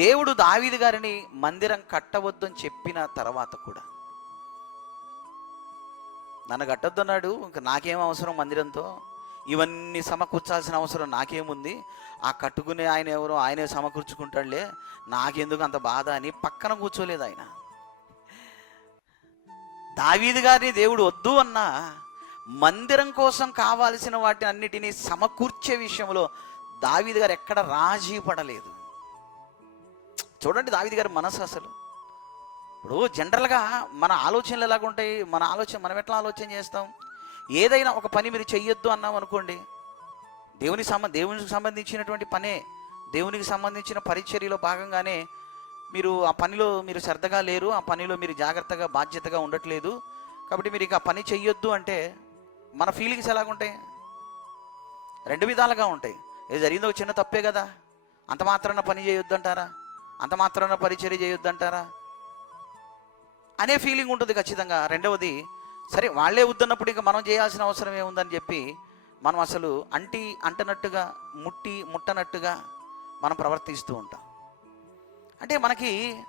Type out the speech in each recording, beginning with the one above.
దేవుడు దావీదు గారిని మందిరం కట్టవద్దు అని చెప్పిన తర్వాత కూడా. నన్ను కట్టొద్దన్నాడు ఇంకా నాకేం అవసరం మందిరంతో? ఇవన్నీ సమకూర్చాల్సిన అవసరం నాకేముంది? ఆ కట్టుకునే ఆయన ఎవరో ఆయనే సమకూర్చుకుంటాడులే. నాకెందుకు అంత బాధ అని పక్కన కూర్చోలేదు ఆయన. దావీదు గారిని దేవుడు వద్దు అన్నా మందిరం కోసం కావాల్సిన వాటి అన్నిటినీ సమకూర్చే విషయంలో దావీదు గారు ఎక్కడ రాజీ పడలేదు. చూడండి దావిది గారి మనసు అసలు. ఇప్పుడు జనరల్గా మన ఆలోచనలు ఎలాగుంటాయి మన ఆలోచన మనం ఎట్లా ఆలోచన చేస్తాం? ఏదైనా ఒక పని మీరు చెయ్యొద్దు అన్నాం అనుకోండి దేవుని సంబ దేవునికి సంబంధించినటువంటి పనే దేవునికి సంబంధించిన పరిచర్యలో భాగంగానే మీరు ఆ పనిలో మీరు శ్రద్ధగా లేరు ఆ పనిలో మీరు జాగ్రత్తగా బాధ్యతగా ఉండట్లేదు. కాబట్టి మీరు ఇక ఆ పని చెయ్యొద్దు అంటే మన ఫీలింగ్స్ ఎలాగుంటాయి రెండు విధాలుగా ఉంటాయి. ఏది జరిగిందో ఒక చిన్న తప్పే కదా? అంత మాత్రాన పని చేయొద్దు అంటారా అంత మాత్రాన పరిచర్య చేయొద్దు అంటారా అనే ఫీలింగ్ ఉంటుంది ఖచ్చితంగా. రెండవది సరే వాళ్ళే వద్దన్నప్పుడు ఇంకా మనం చేయాల్సిన అవసరం ఏముందని చెప్పి మనం అసలు అంటి అంటనట్టుగా ముట్టి ముట్టనట్టుగా మనం ప్రవర్తిస్తూ ఉంటాం. అంటే మనకి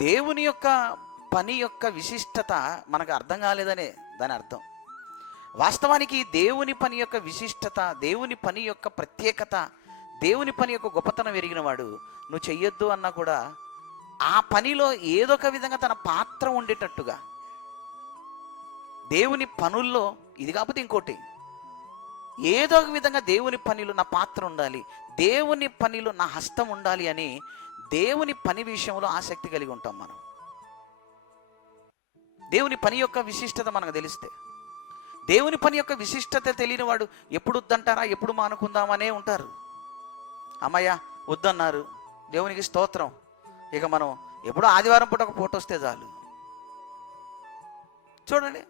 దేవుని యొక్క పని యొక్క విశిష్టత మనకు అర్థం కాలేదనే దాని అర్థం. వాస్తవానికి దేవుని పని యొక్క విశిష్టత దేవుని పని యొక్క ప్రత్యేకత దేవుని పని యొక్క గొప్పతనం ఎరిగిన వాడు నువ్వు చెయ్యొద్దు అన్నా కూడా ఆ పనిలో ఏదో ఒక విధంగా తన పాత్ర ఉండేటట్టుగా. దేవుని పనుల్లో ఇది కాకపోతే ఇంకోటి ఏదో ఒక విధంగా దేవుని పనిలో నా పాత్ర ఉండాలి దేవుని పనిలో నా హస్తం ఉండాలి అని దేవుని పని విషయంలో ఆసక్తి కలిగి ఉంటాం మనం. దేవుని పని యొక్క విశిష్టత మనకు తెలిస్తే దేవుని పని యొక్క విశిష్టత తెలియని వాడు ఎప్పుడు వద్దంటారా ఎప్పుడు మానుకుందామనే ఉంటారు. అమ్మయ్య వద్దన్నారు. దేవునికి స్తోత్రం. ఇక మనం ఎప్పుడో ఆదివారం పూట ఒక పూట వస్తే చాలు. చూడండి.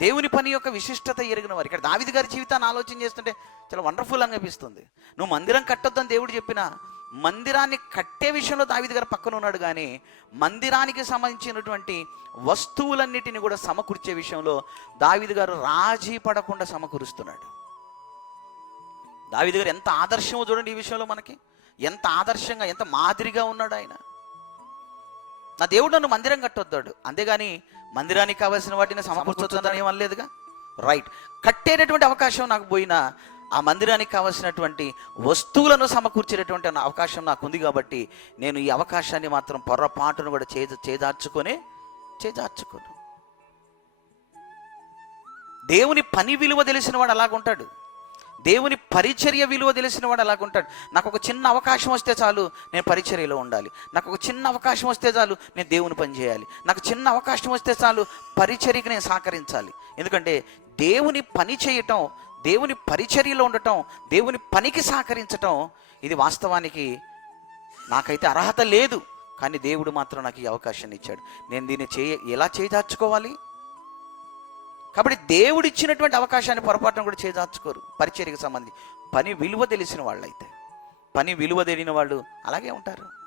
దేవుని పని యొక్క విశిష్టత ఎరిగిన వారు ఇక్కడ దావిది గారి జీవితాన్ని ఆలోచన చేస్తుంటే చాలా వండర్ఫుల్ అనిపిస్తుంది. నువ్వు మందిరం కట్టొద్దని దేవుడు చెప్పిన మందిరాన్ని కట్టే విషయంలో దావిది గారు పక్కన ఉన్నాడు కానీ మందిరానికి సంబంధించినటువంటి వస్తువులన్నిటిని కూడా సమకూర్చే విషయంలో దావిది గారు రాజీ పడకుండా సమకూరుస్తున్నాడు. దావిది గారు ఎంత ఆదర్శమో చూడండి ఈ విషయంలో మనకి. ఎంత ఆదర్శంగా ఎంత మాదిరిగా ఉన్నాడు ఆయన. నా దేవుడు నన్ను మందిరం కట్టొద్దాడు. అంతేగాని మందిరానికి కావాల్సిన వాటిని సమకూర్చొద్దని ఏమనలేదుగా రైట్ కట్టేటటువంటి అవకాశం నాకు పోయినా ఆ మందిరానికి కావాల్సినటువంటి వస్తువులను సమకూర్చేటటువంటి అవకాశం నాకు ఉంది కాబట్టి నేను ఈ అవకాశాన్ని మాత్రం పొరపాటును కూడా చే చేదార్చుకొని చేజార్చుకోను దేవుని పని విలువ తెలిసిన వాడు అలాగుంటాడు. దేవుని పరిచర్య విలువ తెలిసిన వాడు అలాగుంటాడు నాకు ఒక చిన్న అవకాశం వస్తే చాలు నేను పరిచర్యలో ఉండాలి. నాకు ఒక చిన్న అవకాశం వస్తే చాలు నేను దేవుని పని చేయాలి. నాకు చిన్న అవకాశం వస్తే చాలు పరిచర్యకి నేను సహకరించాలి. ఎందుకంటే దేవుని పని చేయటం దేవుని పరిచర్యలో ఉండటం దేవుని పనికి సహకరించటం ఇది వాస్తవానికి నాకైతే అర్హత లేదు. కానీ దేవుడు మాత్రం నాకు ఈ అవకాశాన్ని ఇచ్చాడు. నేను దీన్ని చేయ ఎలా చేజార్చుకోవాలి? కాబట్టి దేవుడు ఇచ్చినటువంటి అవకాశాన్ని పొరపాటున కూడా చేదార్చుకోరు పరిచర్యకు సంబంధించి. పని విలువ తెలిసిన వాళ్ళైతే. పని విలువ తెలియని వాళ్ళు అలాగే ఉంటారు.